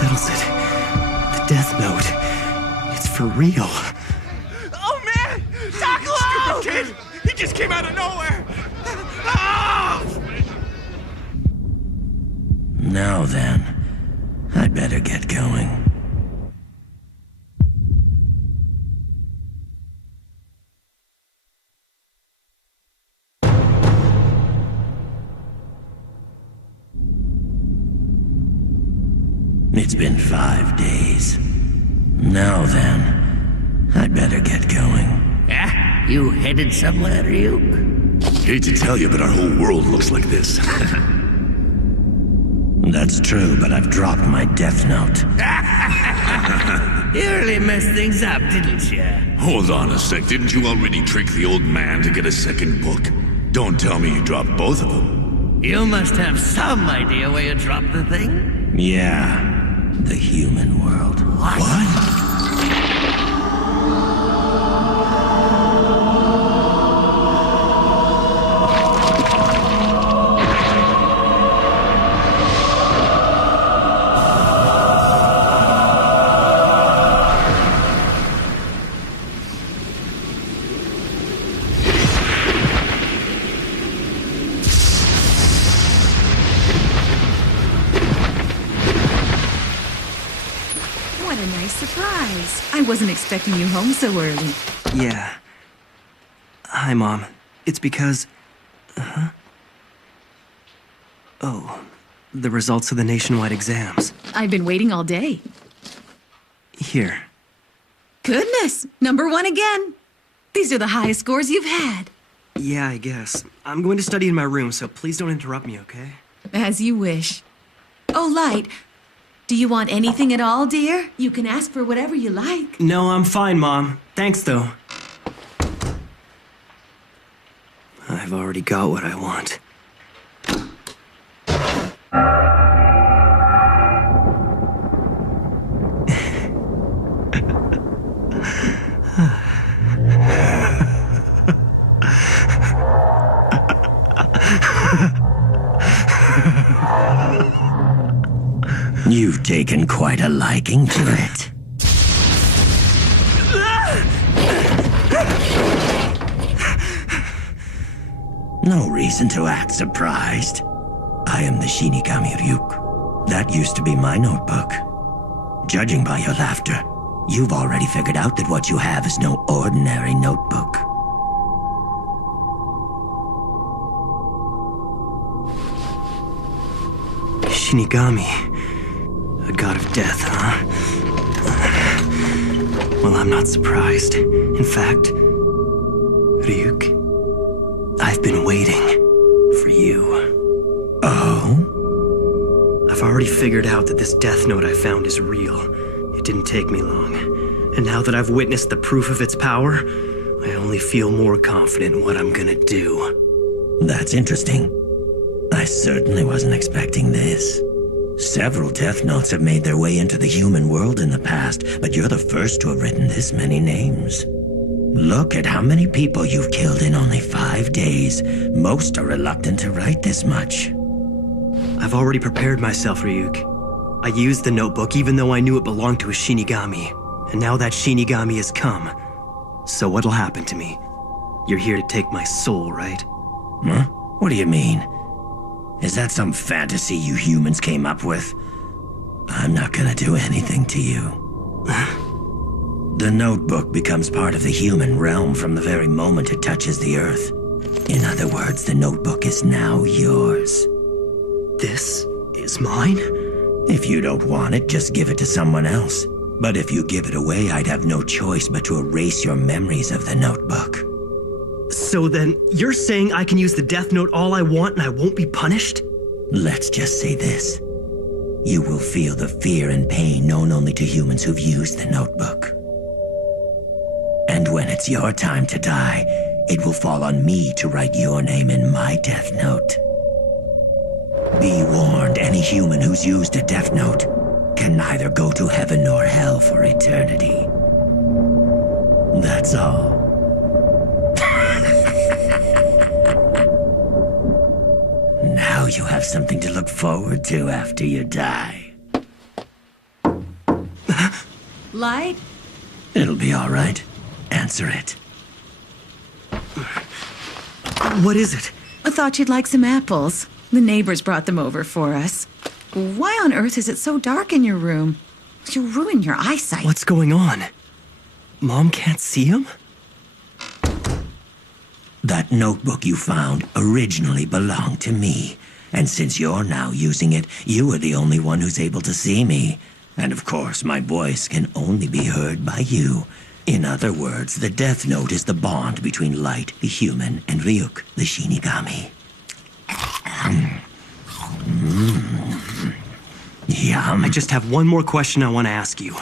settles it. The Death Note. It's for real. Oh man! Stupid kid! He just came out of nowhere! Oh! Now then, I'd better get going. It's been 5 days. Now then, I'd better get going. Ah, you headed somewhere, Ryuk? Hate to tell you, but our whole world looks like this. That's true, but I've dropped my Death Note. You really messed things up, didn't you? Hold on a sec, didn't you already trick the old man to get a second book? Don't tell me you dropped both of them. You must have some idea where you dropped the thing. Yeah, the human world. What? What a nice surprise. I wasn't expecting you home so early. Yeah. Hi, Mom. It's because... Oh, the results of the nationwide exams. I've been waiting all day. Here. Goodness, #1 again. These are the highest scores you've had. Yeah, I guess. I'm going to study in my room, so please don't interrupt me, okay? As you wish. Oh, Light, do you want anything at all, dear? You can ask for whatever you like. No, I'm fine, Mom. Thanks, though. I've already got what I want. You've taken quite a liking to it. No reason to act surprised. I am the Shinigami Ryuk. That used to be my notebook. Judging by your laughter, you've already figured out that what you have is no ordinary notebook. Shinigami. A god of death, huh? Well, I'm not surprised. In fact, Ryuk, I've been waiting for you. Oh? I've already figured out that this Death Note I found is real. It didn't take me long. And now that I've witnessed the proof of its power, I only feel more confident in what I'm gonna do. That's interesting. I certainly wasn't expecting this. Several Death Notes have made their way into the human world in the past, but you're the first to have written this many names. Look at how many people you've killed in only 5 days. Most are reluctant to write this much. I've already prepared myself, Ryuk. I used the notebook even though I knew it belonged to a Shinigami. And now that Shinigami has come. So what'll happen to me? You're here to take my soul, right? Huh? What do you mean? Is that some fantasy you humans came up with? I'm not gonna do anything to you. The notebook becomes part of the human realm from the very moment it touches the earth. In other words, the notebook is now yours. This is mine? If you don't want it, just give it to someone else. But if you give it away, I'd have no choice but to erase your memories of the notebook. So then, you're saying I can use the Death Note all I want and I won't be punished? Let's just say this. You will feel the fear and pain known only to humans who've used the notebook. And when it's your time to die, it will fall on me to write your name in my Death Note. Be warned, any human who's used a Death Note can neither go to heaven nor hell for eternity. That's all. Now you have something to look forward to after you die. Light? It'll be all right. Answer it. What is it? I thought you'd like some apples. The neighbors brought them over for us. Why on earth is it so dark in your room? You'll ruin your eyesight. What's going on? Mom can't see him? That notebook you found originally belonged to me. And since you're now using it, you are the only one who's able to see me. And of course, my voice can only be heard by you. In other words, the Death Note is the bond between Light, the human, and Ryuk, the shinigami. Yum. I just have one more question I want to ask you.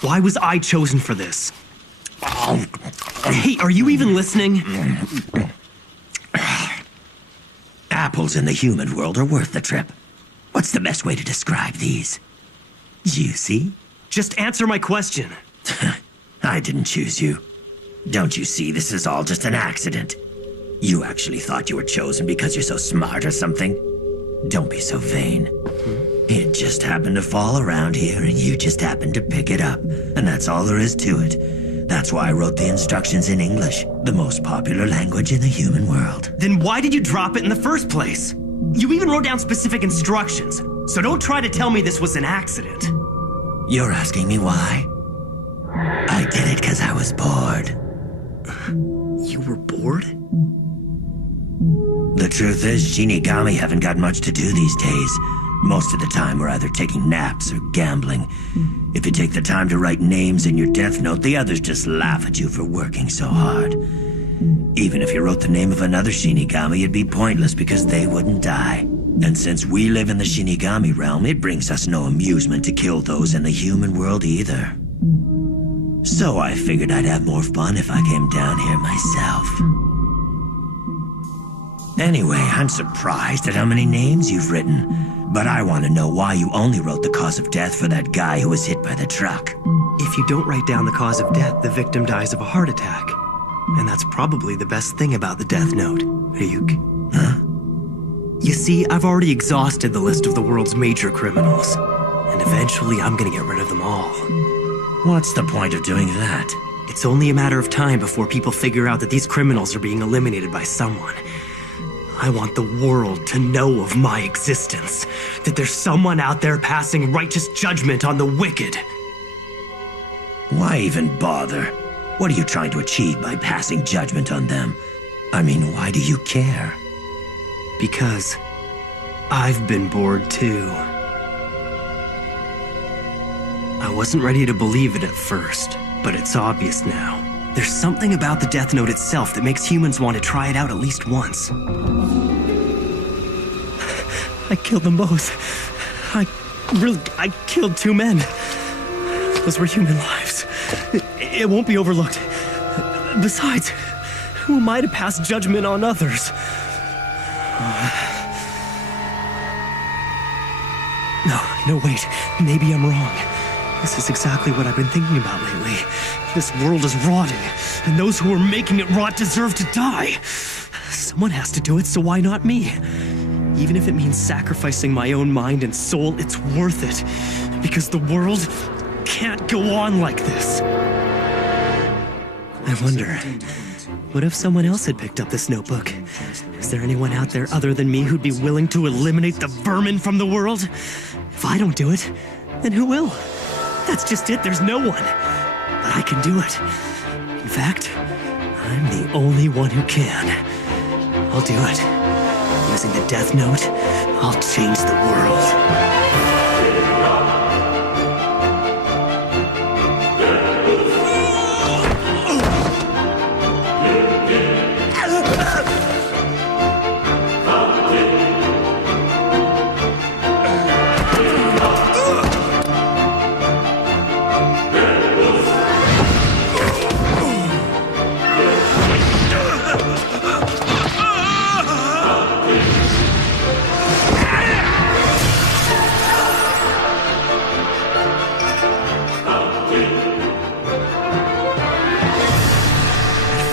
Why was I chosen for this? Hey, are you even listening? Apples in the human world are worth the trip. What's the best way to describe these? Juicy? Just answer my question. I didn't choose you. Don't you see this is all just an accident? You actually thought you were chosen because you're so smart or something? Don't be so vain. It just happened to fall around here and you just happened to pick it up. And that's all there is to it. That's why I wrote the instructions in English, the most popular language in the human world. Then why did you drop it in the first place? You even wrote down specific instructions, so don't try to tell me this was an accident. You're asking me why? I did it because I was bored. You were bored? The truth is, shinigami haven't got much to do these days. Most of the time, we're either taking naps or gambling. If you take the time to write names in your death note, the others just laugh at you for working so hard. Even if you wrote the name of another shinigami, it'd be pointless because they wouldn't die. And since we live in the shinigami realm, it brings us no amusement to kill those in the human world either. So I figured I'd have more fun if I came down here myself. Anyway, I'm surprised at how many names you've written. But I want to know why you only wrote the cause of death for that guy who was hit by the truck. If you don't write down the cause of death, the victim dies of a heart attack. And that's probably the best thing about the Death Note, Ryuk. Huh? You see, I've already exhausted the list of the world's major criminals. And eventually I'm gonna get rid of them all. What's the point of doing that? It's only a matter of time before people figure out that these criminals are being eliminated by someone. I want the world to know of my existence. That there's someone out there passing righteous judgment on the wicked. Why even bother? What are you trying to achieve by passing judgment on them? I mean, why do you care? Because I've been bored too. I wasn't ready to believe it at first, but it's obvious now. There's something about the Death Note itself that makes humans want to try it out at least once. I killed them both. I killed two men. Those were human lives. It won't be overlooked. Besides, who am I to pass judgment on others? No, wait. Maybe I'm wrong. This is exactly what I've been thinking about lately. This world is rotting, and those who are making it rot deserve to die. Someone has to do it, so why not me? Even if it means sacrificing my own mind and soul, it's worth it. Because the world can't go on like this. I wonder, what if someone else had picked up this notebook? Is there anyone out there other than me who'd be willing to eliminate the vermin from the world? If I don't do it, then who will? That's just it, there's no one. But I can do it. In fact, I'm the only one who can. I'll do it. Using the Death Note, I'll change the world.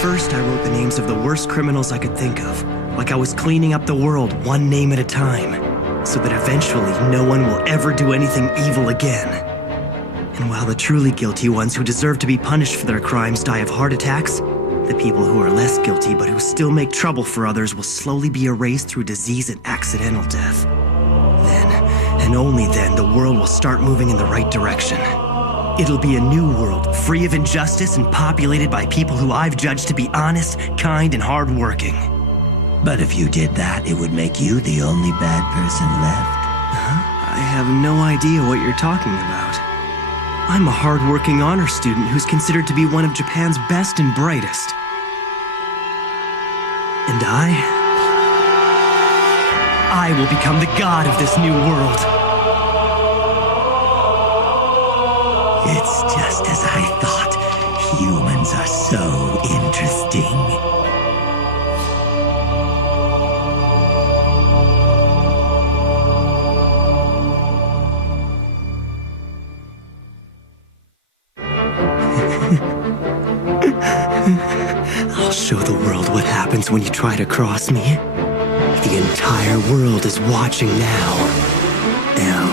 First, I wrote the names of the worst criminals I could think of, like I was cleaning up the world one name at a time, so that eventually no one will ever do anything evil again. And while the truly guilty ones who deserve to be punished for their crimes die of heart attacks, the people who are less guilty but who still make trouble for others will slowly be erased through disease and accidental death. Then, and only then, the world will start moving in the right direction. It'll be a new world, free of injustice and populated by people who I've judged to be honest, kind, and hardworking. But if you did that, it would make you the only bad person left. I have no idea what you're talking about. I'm a hardworking honor student who's considered to be one of Japan's best and brightest. And I will become the god of this new world. It's just as I thought. Humans are so interesting. I'll show the world what happens when you try to cross me. The entire world is watching now. L.